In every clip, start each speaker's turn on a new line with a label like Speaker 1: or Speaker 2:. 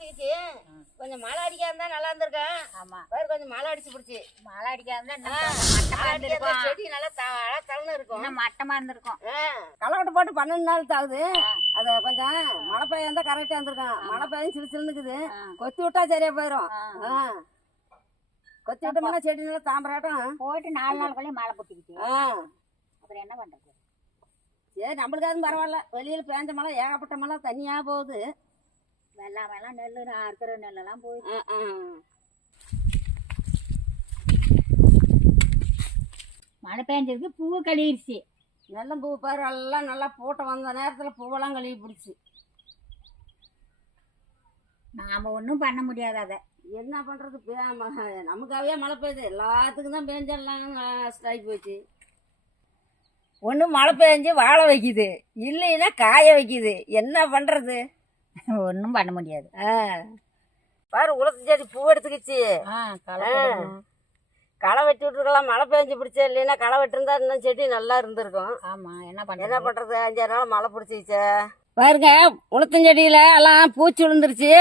Speaker 1: ஆரம்பிச்சிக்கிச்சு கொஞ்சம் மழை அடிக்காம இருந்தா நல்லா இருந்திருக்கேன்
Speaker 2: ஆமா.
Speaker 1: வேறு கொஞ்சம் மழை அடிச்சு பிடிச்சி
Speaker 2: மழை அடிக்காம இருந்திருக்கும்.
Speaker 1: செடி நல்லா தளர்ந்து இருக்கும்
Speaker 2: மட்டமா இருந்திருக்கும்.
Speaker 3: களைக்கட்டு போட்டு பன்னெண்டு நாள் தாகுது அது கொஞ்சம் மழை பெய்ய இருந்தா கரெக்டா இருந்திருக்கும். மழை பெய்யும் சிலு சிலுன்னு இருக்குது கொத்தி விட்டா சரியா போயிடும் ஆ. கொத்தி விட்டோம்னா செடி நல்லா தாம்பராட்டம்.
Speaker 2: போயிட்டு நாலு நாளுக்குள்ளேயும் மழை பொட்டிக்கிச்சு அப்புறம் என்ன பண்றது?
Speaker 3: சரி நம்மளுக்காவது பரவாயில்ல. வெளியில் பேஞ்ச மழை ஏகப்பட்ட மழை தண்ணியா போகுது.
Speaker 2: வெள்ளாம எல்லாம் நெல்லு நான் அறுக்கிற நெல்லெல்லாம் போய். மழை பெஞ்சதுக்கு பூ கழுவிடுச்சு
Speaker 3: நெல்லம் பூ பாரு எல்லாம் நல்லா பூட்ட வந்த நேரத்தில் பூவெல்லாம் கழுவி பிடிச்சி.
Speaker 2: நாம ஒன்றும் பண்ண முடியாது அதை.
Speaker 3: என்ன பண்ணுறது நமக்காகவே மழை பெய்யுது. எல்லாத்துக்கும் தான் பேஞ்செல்லாம் ஆகி போச்சு.
Speaker 1: ஒண்ணு மழை பெஞ்சு வாழை வைக்குது. இல்லைன்னா காய வைக்குது. என்ன பண்றது?
Speaker 2: ஒன்றும் பண்ண முடியாது.
Speaker 1: பாரு உளுத்து செடி பூ எடுத்துக்கிச்சு. களை வெட்டி விட்டுருக்கலாம். மழை பெஞ்சு பிடிச்சே இல்லைன்னா களை வெட்டிருந்தா இன்னும் செடி நல்லா இருந்திருக்கும்.
Speaker 2: ஆமா என்ன
Speaker 1: என்ன
Speaker 2: பண்றது?
Speaker 1: பண்றது அஞ்சாறு நாள் மழை பிடிச்சிச்சு பாருங்க உளுத்தஞ்செடியில எல்லாம் பூச்சி விழுந்துருச்சு.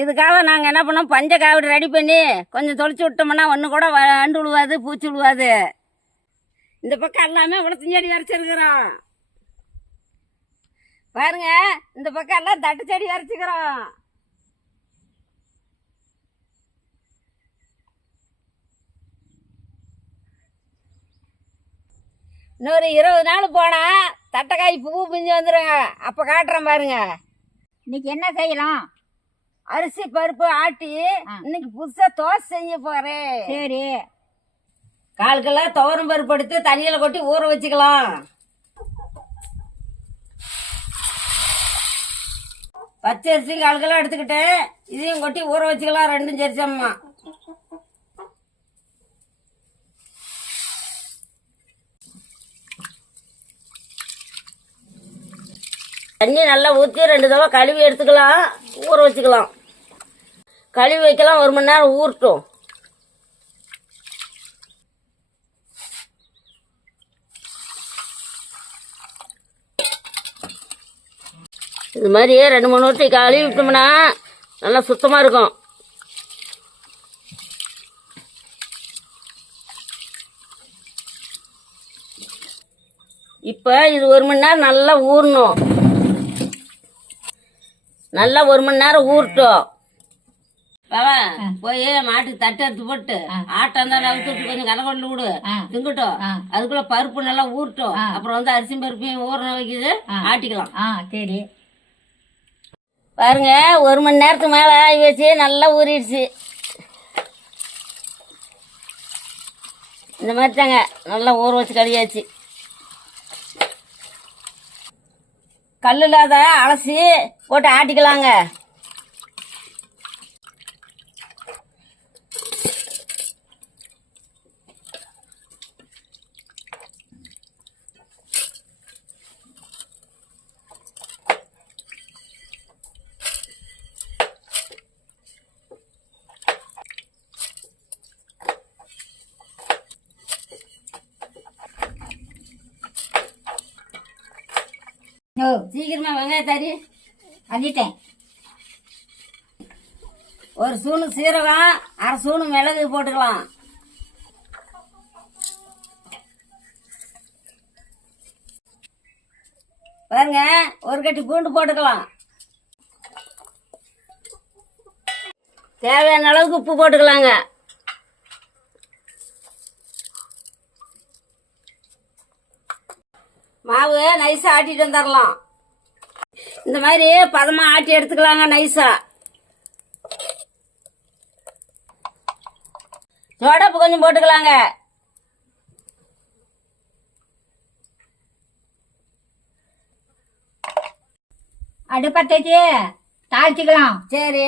Speaker 1: இதுக்காக நாங்க என்ன பண்ணோம்? பஞ்ச காவடி ரெடி பண்ணி கொஞ்சம் தொளிச்சு விட்டோம்னா ஒன்று கூட வண்டு விழுவாது பூச்சி விழுவாது இந்த பக்கம் எல்லாமே உளுத்தஞ்செடி வரைச்சிருக்கிறோம் பாருங்க இந்த பக்கம் எல்லாம் தட்டு செடி வரைச்சிக்கிறோம். இன்னொரு இருபது நாள் போனா தட்டைக்காய் பூ பிஞ்சு வந்துருங்க. அப்ப காட்டுறேன் பாருங்க.
Speaker 2: இன்னைக்கு என்ன செய்யலாம்?
Speaker 1: அரிசி பருப்பு ஆட்டி. இன்னைக்கு புதுசா தோசை செய்ய போறேன்.
Speaker 2: சரி.
Speaker 1: கால் கிலோ துவரம் பருப்பு எடுத்து தண்ணியில கொட்டி ஊற வச்சுக்கலாம். பச்சை அரிசி கால் கிலோ எடுத்துக்கிட்டேன் இதையும் கொட்டி ஊற வச்சுக்கலாம். ரெண்டும் சரிசம்மா தண்ணி நல்லா ஊற்றி ரெண்டு தடவை கழுவி எடுத்துக்கலாம் ஊற வச்சுக்கலாம். கழுவி வைக்கலாம் ஒரு மணி நேரம் ஊறட்டும். இது மாதிரியே ரெண்டு மூணு வாட்டி கழுவி விட்டோம்னா நல்லா சுத்தமாக இருக்கும். இப்போ இது ஒரு மணி நேரம் நல்லா ஊறணும். நல்லா ஒரு மணி நேரம் ஊறட்டும். பாவா, போய் மாட்டுக்கு தட்டு எடுத்து போட்டு ஆட்டம் தான் அவுத்து விட்டு கொஞ்சம் கலக்கொண்டு விடு. திங்கட்டும். அதுக்குள்ள பருப்பு நல்லா ஊறட்டும். அப்புறம் வந்து அரிசி பருப்பையும் ஊற வைக்குது. ஆட்டிக்கலாம்.
Speaker 2: சரி.
Speaker 1: பாருங்க ஒரு மணி நேரத்துக்கு மேல ஆகி வச்சு நல்லா ஊறிடுச்சு. இந்த மாதிரி தாங்க நல்லா ஊற வச்சு கழுவியாச்சு. கல் இல்லாத அலசி போட்டு ஆட்டிக்கலாங்க.
Speaker 2: ஓ
Speaker 1: சீக்கிரமா வெங்காயத்தாரி
Speaker 2: அள்ளிட்டேன்.
Speaker 1: ஒரு சூணு சீரகம் அரை சூணு மிளகு போட்டுக்கலாம். பாருங்க ஒரு கட்டி பூண்டு போட்டுக்கலாம். தேவையான அளவுக்கு உப்பு போட்டுக்கலாங்க. மாவு நைஸா ஆட்டிட்டு வந்துடலாம் இந்த மாதிரி பதமா ஆட்டி எடுத்துக்கலாங்க நைஸா சோடாப்பு கொஞ்சம் போட்டுக்கலாங்க.
Speaker 2: அடுப்பத்தைச்சு தாழ்த்திக்கலாம்
Speaker 1: சரி.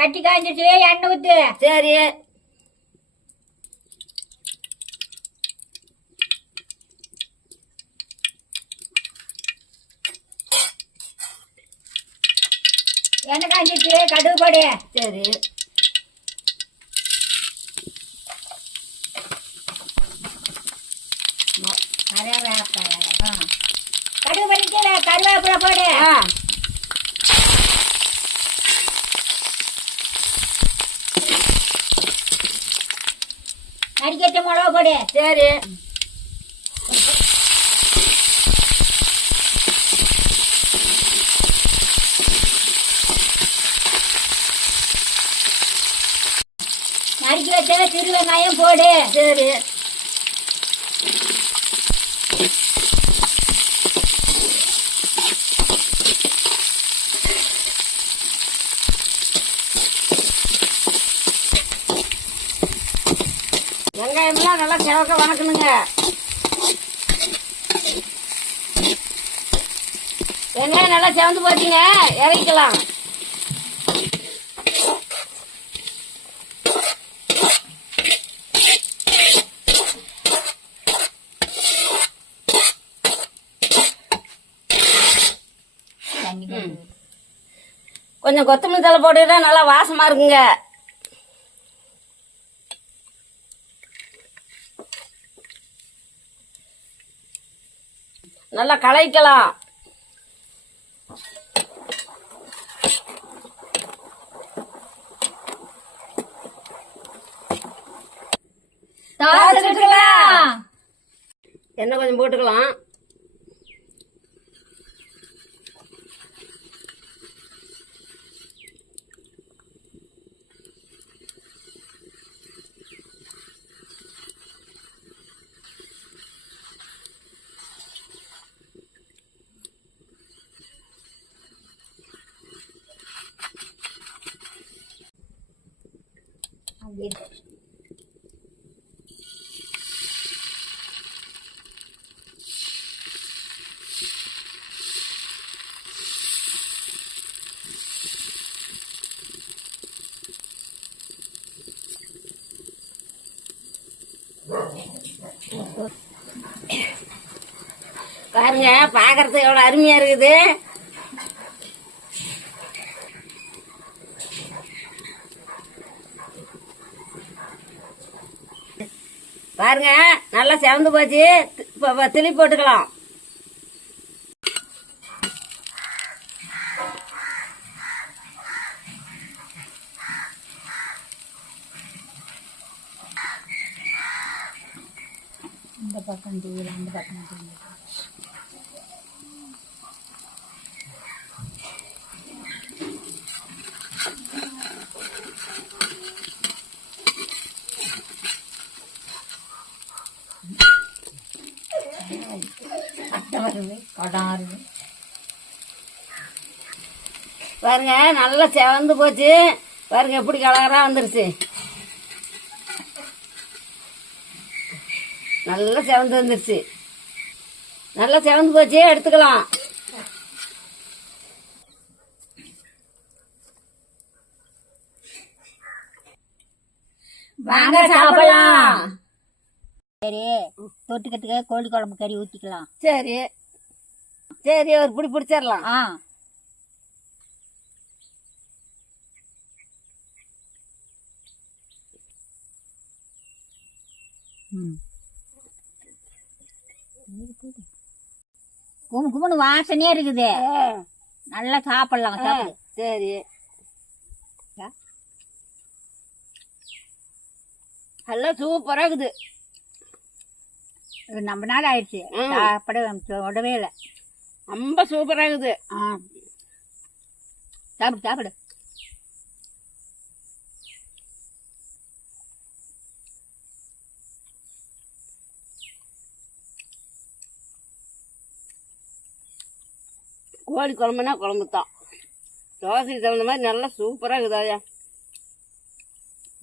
Speaker 2: சட்டி காய்ஞ்சிச்சு எண்ணெய் ஊத்து.
Speaker 1: சரி.
Speaker 2: எண்ணெய் காய்ஞ்சிச்சு கடுகு போடு.
Speaker 1: சரி.
Speaker 2: கருவேப்பிலை கருவேப்பிலை போடு. வச்ச மிளகா போடு.
Speaker 1: சரி.
Speaker 2: நறுக்கி வச்ச சிறு வெங்காயம் போடு.
Speaker 1: சரி. வெங்காயம்லாம் நல்லா செவக்க வணக்கணுங்க. வெங்காயம் நல்லா செவந்து போச்சுங்க.
Speaker 2: போடு
Speaker 1: கொஞ்சம் கொத்தமல்லி தலை போட்டுக்கிட்டா நல்லா வாசமா இருக்குங்க. நல்லா களைக்கலாம்
Speaker 2: தாளிச்சுக்கலாம்.
Speaker 1: எண்ணெய் கொஞ்சம் போட்டுக்கலாம் பாருங்க பார்க்கறதுக்கு எவ்வளவு அருமையா இருக்குது. பாருங்க நல்லா செவந்து போச்சு. திளி போட்டுக்கலாம்.
Speaker 2: இந்த பக்கம் தூள் அந்த பக்கம் தூள் சட்டை வருது
Speaker 1: பாருங்க நல்லா செவந்து போச்சு. பாருங்க எப்படி கலகரா வந்துருச்சு. நல்லா செவந்து வந்துருச்சு. நல்லா செவந்து போச்சு எடுத்துக்கலாம்.
Speaker 2: வாங்க சாப்பிடலாம். சரி தொட்டுக்கிறதுக்கு கோழி குழம்பு கறி ஊற்றிக்கலாம்
Speaker 1: சரி. சரி ஒரு பிடி பிடிச்சிடலாம்.
Speaker 2: ஆ. குமு குமுன்னு வாசனையா இருக்குது. நல்லா சாப்பிடலாம் சாப்பிடு.
Speaker 1: சரி. நல்லா சூப்பரா இருக்குது.
Speaker 2: இது நம்ம நாள் ஆயிடுச்சு. சாப்பிட விடவே இல்லை.
Speaker 1: ரொம்ப சூப்பரா இருக்குது.
Speaker 2: ஆ. சாப்பிடு சாப்பிடு.
Speaker 1: கோழி குழம்புனா குழம்பு தான். தோசைக்கு தகுந்த மாதிரி நல்லா சூப்பரா இருக்குதாயா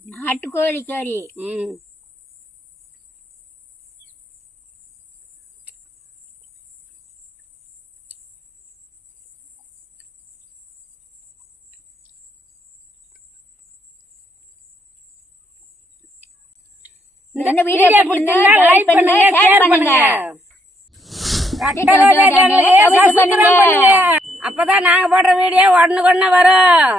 Speaker 2: நாட்டுக்கோழி கறி.
Speaker 1: ம்.
Speaker 2: இந்த வீடியோ பிடிச்சிருந்தா லைக் பண்ணுங்க ஷேர் பண்ணுங்க.
Speaker 1: அப்பதான் நாங்க போடுற வீடியோ ஒண்ணு வரும்.